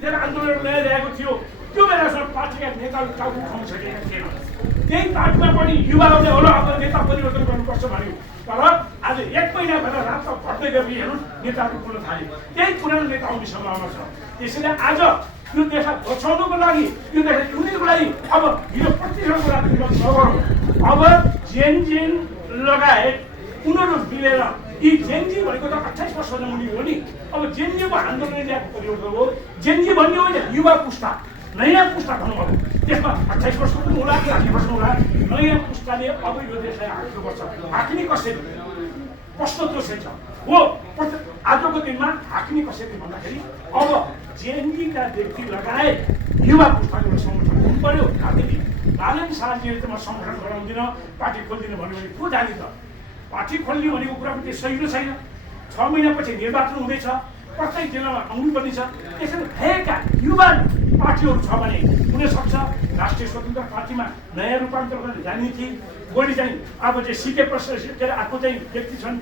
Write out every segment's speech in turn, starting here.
त्यतिखेर आन्दोलन ल्याइरहेको थियो त्यो बेलासम्म पार्टीका नेताहरू टाउको खुवाउन सकेका थिएन। त्यही पार्टीमा पनि युवाहरूले होला अब नेता परिवर्तन गर्नुपर्छ भन्यो। तर आज 1 महिना भएर रात घट्दै गयो हेर्नु नेताहरू पुग्न थाले। त्यही पुरानो नेता आउने सम्भावना छ। त्यसैले आज यो देशलाई बचाउनुको लागि यो देशलाई युनिको लागि अब हिजो प्रतिशतको राजनीति नगरौँ। अब जेन लगायत उनीहरू मिलेर यी जेनजी भनेको त 28 वर्ष मुनि हो नि। अब जेनजीको आन्दोलनले ल्याएको परिवर्तन हो। जेनजी भन्ने होइन युवा पुस्ता नयाँ पुस्ता भन्नुभयो। त्यसमा 28 वर्षको पनि होला 60 वर्षको होला। नयाँ पुस्ताले अब यो देशलाई हाँक्नुपर्छ। हाँक्ने कसरी प्रश्न त्यो छ हो। आजको दिनमा हाँक्ने कसरी भन्दाखेरि अब जेएनजीका व्यक्ति लगायत युवा पुस्ताको एउटा संगठन हुनु पर्यो। राजनीति बालन शाहजीले त म संगठन गराउँदिनँ पार्टी खोल्दिनँ भन्यो भने को जाने त? पार्टी खोल्ने भनेको कुरा पनि सही र छैन। 6 महिनापछि निर्वाचन हुँदैछ। प्रत्येक जिल्लामा आउनुपर्ने छ। त्यसैले भएका युवा पार्टीहरू छ भने हुनसक्छ राष्ट्रिय स्वतन्त्र पार्टीमा नयाँ रूपान्तर गर्न जाने थिए। बढी चाहिँ अब चाहिँ सिके प्रसाद के अरे अर्को चाहिँ व्यक्ति छन्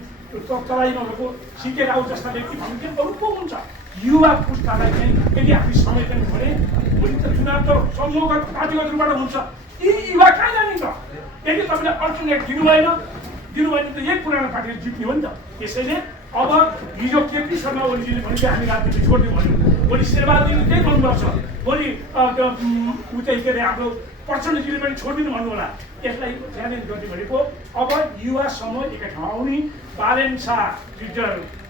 तलाईमा भएको सिके राउत जस्ता व्यक्ति भन्नु के अरू को हुन्छ? युवा पुस्तालाई चाहिँ यदि आफू समय दिनु भने भोलि त चुनाव त समूहगत पार्टीगत रूपबाट हुन्छ। यी युवा कहाँ जाने त? यदि तपाईँले अल्टरनेट दिनु भएन त यही पुरानो पार्टीले जित्ने हो नि त। त्यसैले अब हिजो केपी शर्मा ओलीजीले भने हामी राजनीति छोड्यौँ भन्यो। भोलि शेरबहादुरले त्यही गर्नुपर्छ। भोलि उतै के अरे हाम्रो प्रचण्डजीले पनि छोडिदिनु भन्नु होला। यसलाई च्यालेन्ज गर्ने भनेको अब युवा समूह एकै ठाउँ आउने। बालेन शाह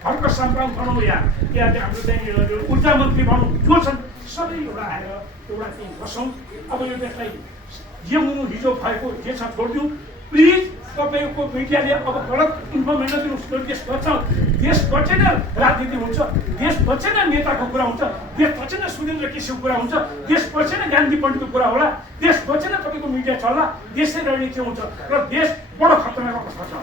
हर्क साम्पाङ भनौँ या हाम्रो चाहिँ ऊर्जा मन्त्री भनौँ जो छन् सबै एउटा आएर एउटा चाहिँ बसौँ। अब यो देशलाई जे हुनु हिजो भएको जे छ छोडिदिउँ। प्लिज तपाईँको मिडियाले अब गलत इन्फर्मेसन दिनुहोस्। देश बच्छ देश बचेन राजनीति हुन्छ। देश बचेन नेताको कुरा हुन्छ। देश बचेन सुरेन्द्र केसीको कुरा हुन्छ। देश बचेन गान्धी पण्डितको कुरा होला। देश बचेन तपाईँको मिडिया चल्ला। देशै रणनीति हुन्छ र देश बडो खतरनाक अवस्था छ।